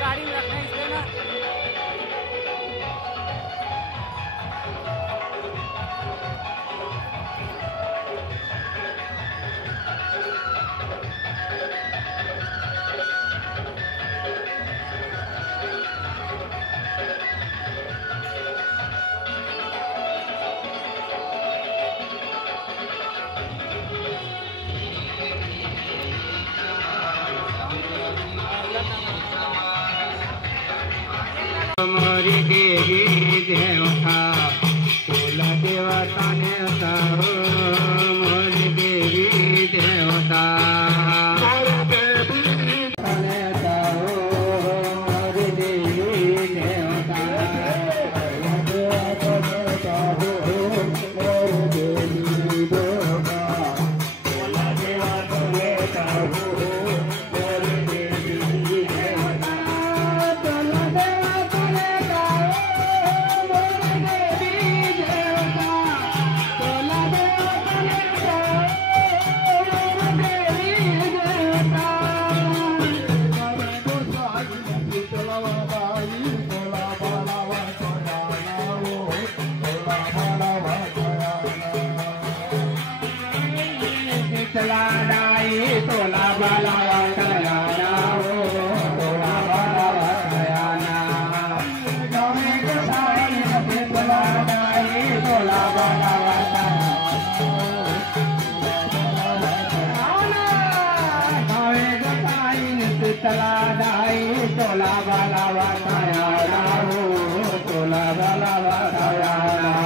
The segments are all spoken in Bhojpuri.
गाड़ी में रखना है इसलिए ना। मोरी देवी देवता तुला देवता नेता हो मोरी देवी देवता नेता हो मोरी देवी देवता तोला बाला कयाना हो तोला बाला कयाना नवे गोसाई तोला दाई तोला बाला नवे गोसाई तोला दाई तोला बाला कयाना हो तोला बाला कयाना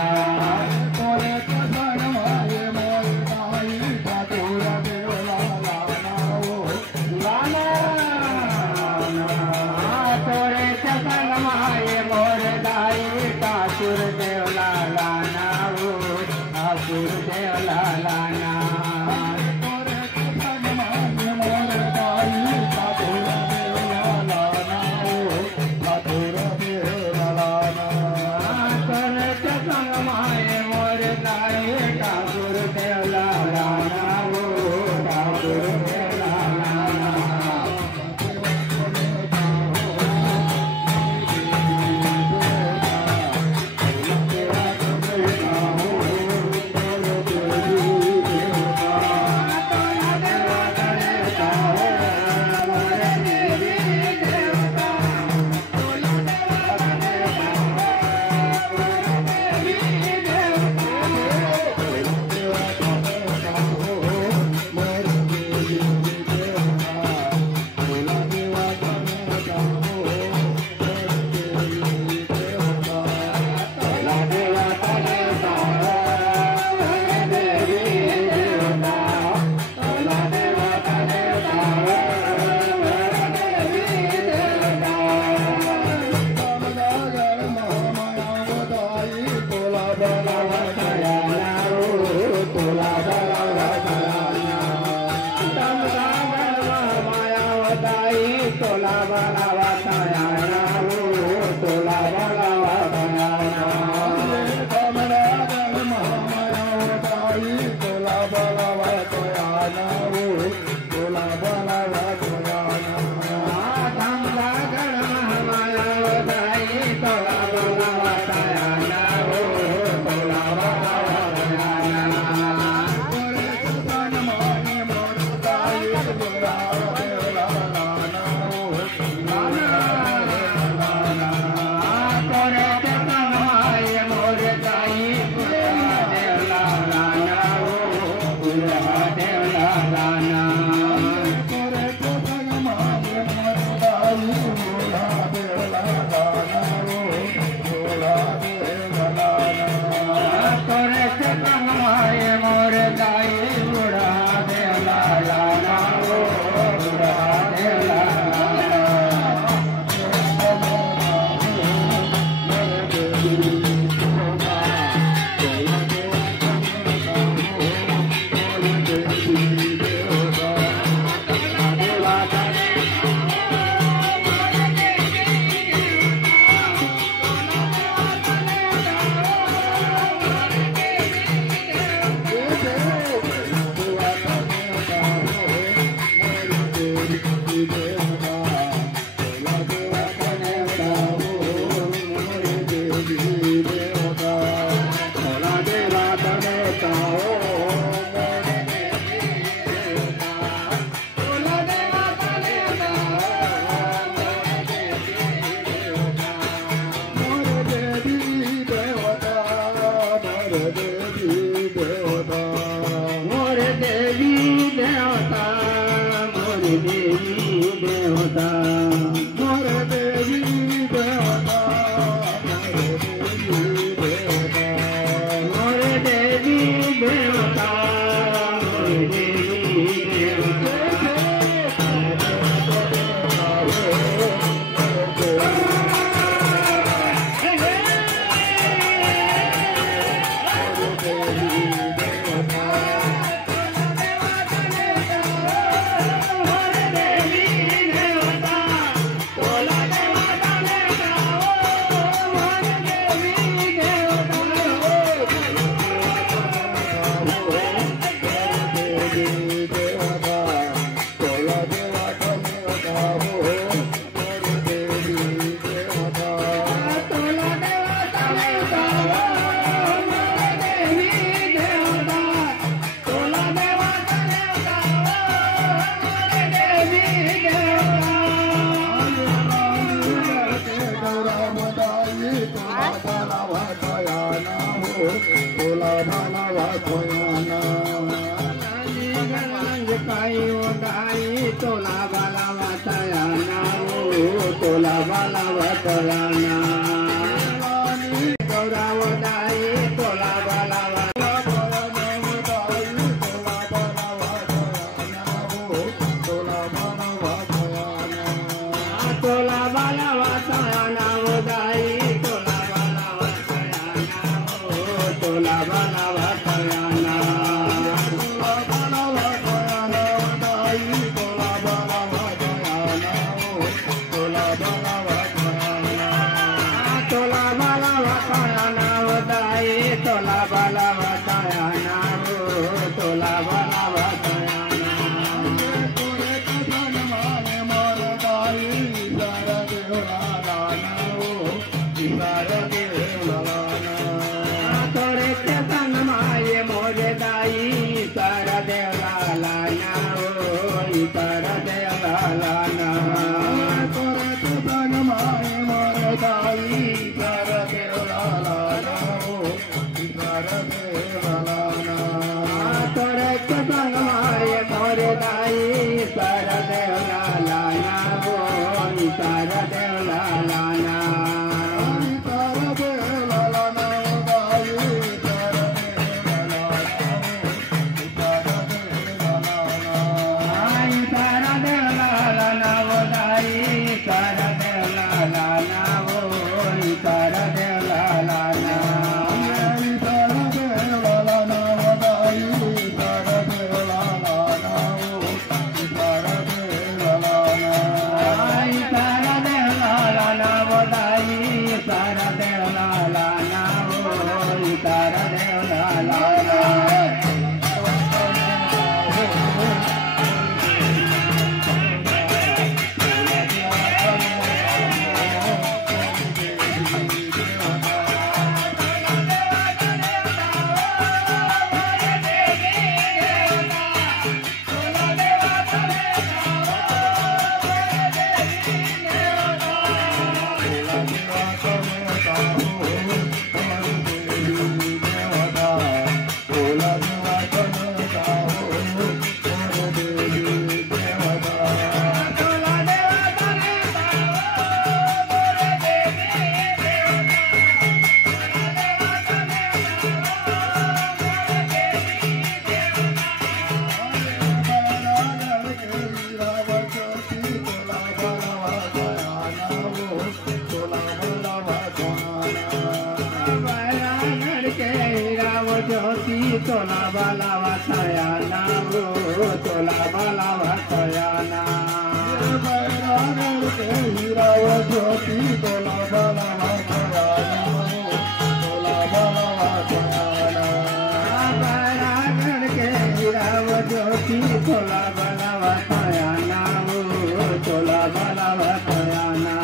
मोर देवी देवता मोर देवी देवता मोर देवी देवता मोर देवी देवता मोर देवी तोला बाला वातायाना तोला बाला वातायाना गौरावदाई तोला बाला तोला बाला वातायाना वदाई तोला बाला वातायाना तोला बाला वातायाना तोला बाला वातायाना तोला बाला वातायाना तोरे के संग माये मोरे दाई सर देवला लाना सर देवला लाना तोरे के संग माये मोरे दाई सर देवला लाना तोरे के संग माये मोरे दाई सर देवला लाना सर देवला लाना तोला बाला वातायाना तोला बाला वातायाना हीरा ज्योति तोला बाला वातायाना तोला बाला वातायाना के हीरा ज्योति तोला बाला वातायाना तोला बाला वातायाना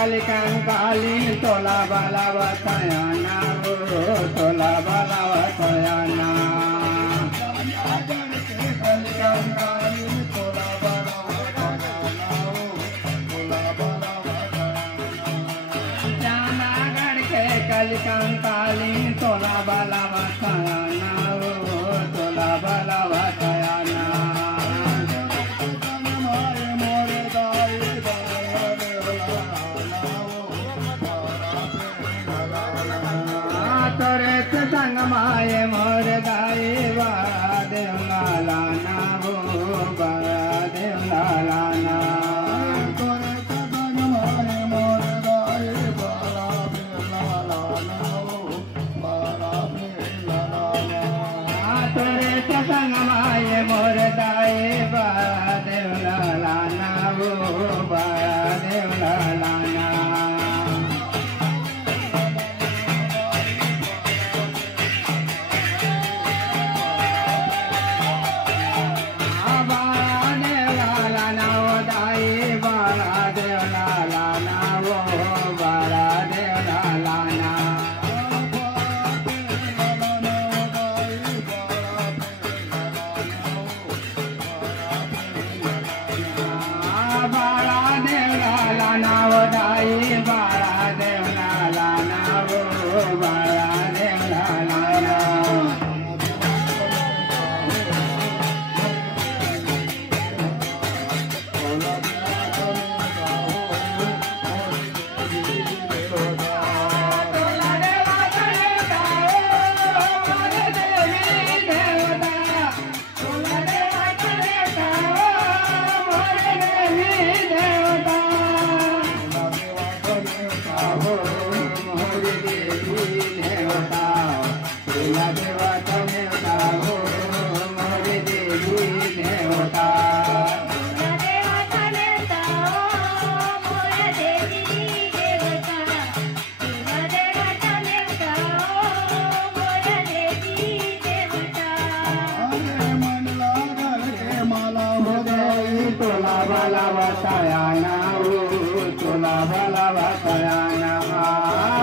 कालिकांकालीन तोला बाला वतयाना हो तोला बाला वतयाना कालिकांकालीन तोला बाला वतयाना हो तोला बाला वतयाना जानागढ़ के कालिकांकालीन तोला बाला वतयाना हो तोला बाला वतयाना संग माये मोर दाई बारा देवला लाना हो बारा देवला लाना संग माये मोर दाई बारा देवला लाना हो बारा देवला लाना तोरे संग माये मोर दाई बारा देवला लाना हो बारा देवला लाना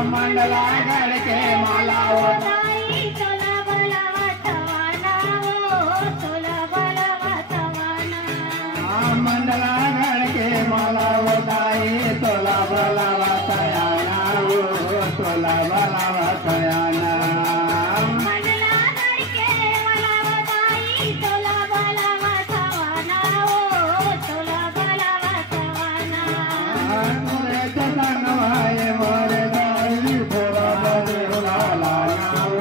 मंडला गढ़ के माला तोला बला वतवाना हो तोला बला वतवाना मंडला गढ़ के माला बताई तोला बला वतयाना हो तोला बला वतयाना मंडला गढ़ के माला वताई तोला बला वतवाना हो तोला बला वतवाना संग भाई मोर दाई तोला बला लाना हो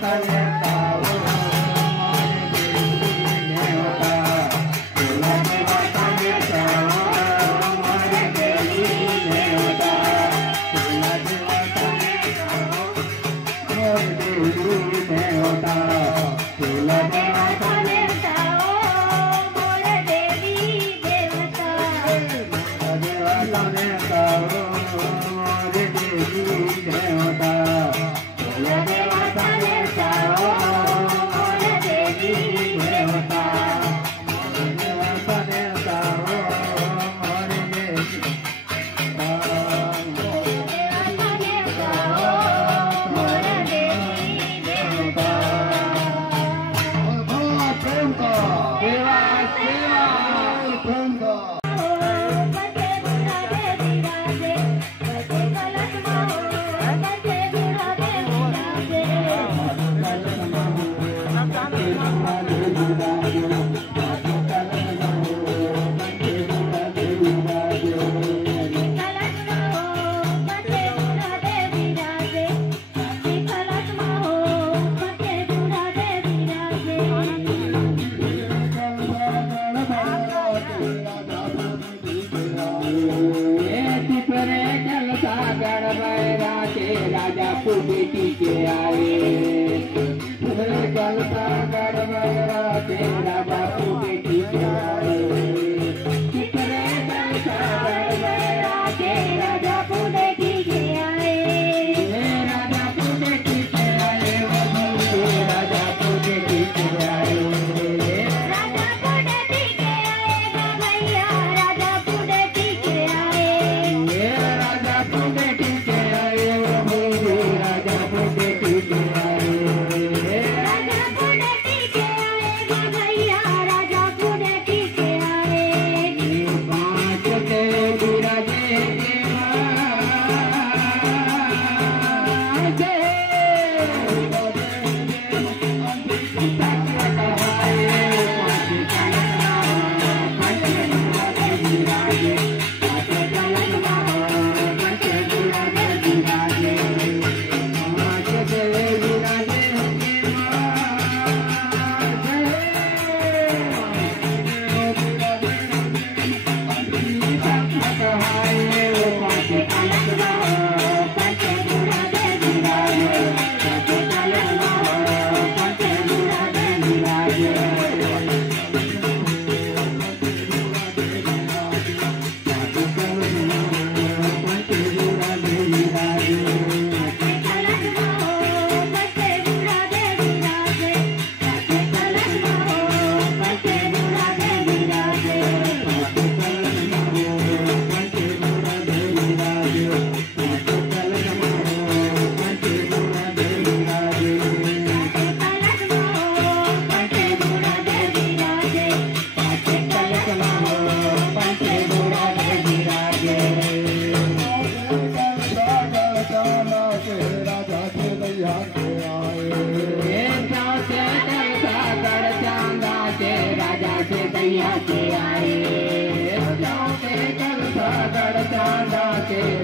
राजा बेटी के आए चलता गड़बड़ा के राजा बेटी के आए गड़बड़ा के राजा बेटी के आए राजा बेटी के आए राजा बेटी के आए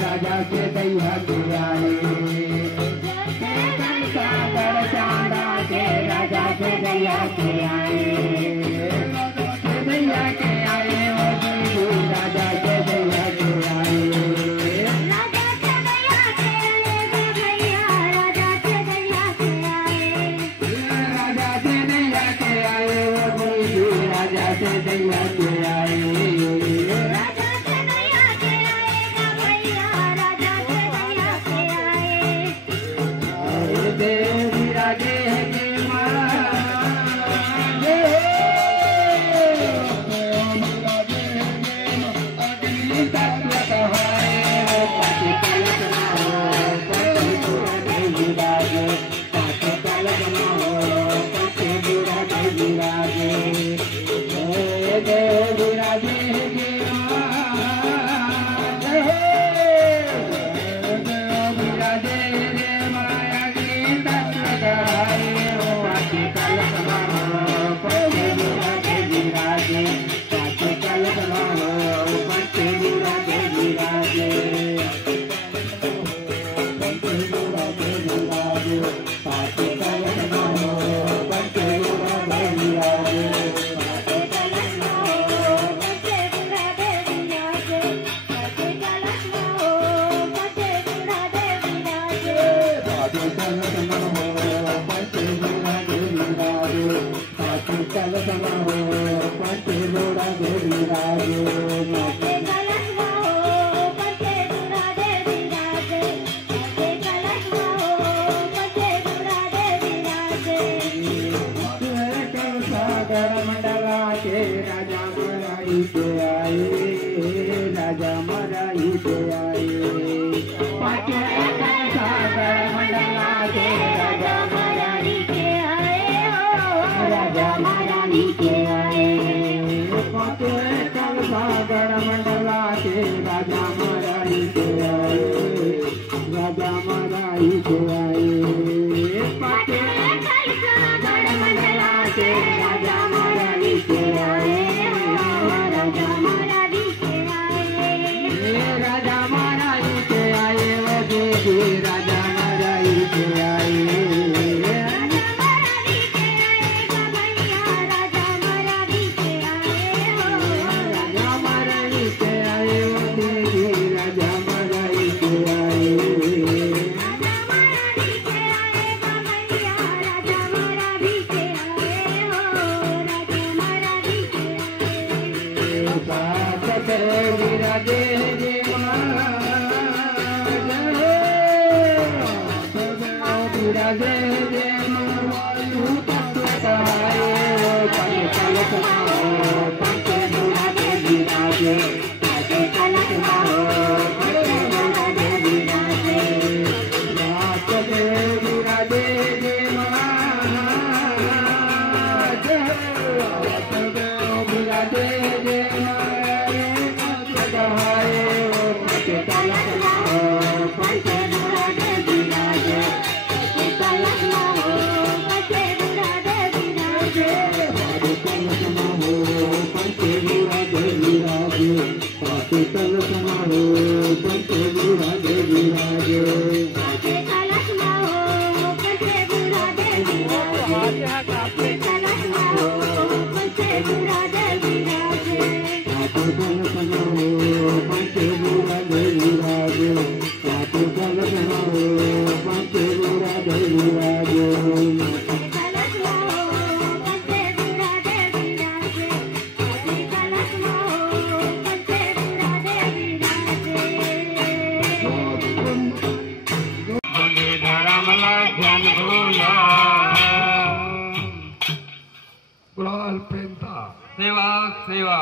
राजा से दैया के आए चांदा के राजा से दैया के आए दैया के आए राजा से दैया के आए राजा से दैया के आए Hey, इथे आए राजा मारा इथे आए पाचवे सागर मंडलाचे राजा मारा इथे आए राजा मारा इथे आए पाचवे सागर मंडलाचे राजा मारा इथे आए राजा मारा इथे आए पाचवे सागर मंडलाचे राजा मारा इथे आए राजा मारा इथे आए राजा मारा इथे आए ओ देवी राजा मारा इथे आए राजा मारा इथे आए ओ देवी राजा मारा इथे आए विराजे विराजे सेवा सेवा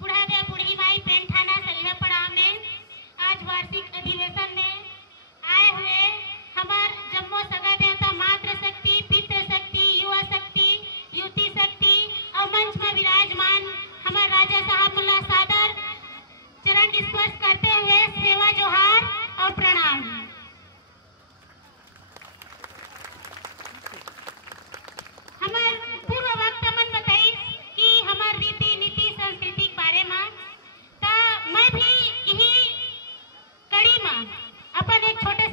बुढ़ादेव बुढ़ी माई प्रेम थाना सलिया पड़ाव में आज वार्षिक अधिवेशन में आए हुए हमार जम्मो सगा देवता मातृ शक्ति पितृ शक्ति युवा शक्ति युवती शक्ति और मंच में विराजमान हमार राजा साहब मुल्ला सादर चरण स्पर्श करते हुए सेवा जोहार और प्रणाम। हमार पूर्व वक्त मन बताई कि हमार रीति नीति संस्कृति के बारे में ता मैं भी यही कड़ी में अपन एक छोटे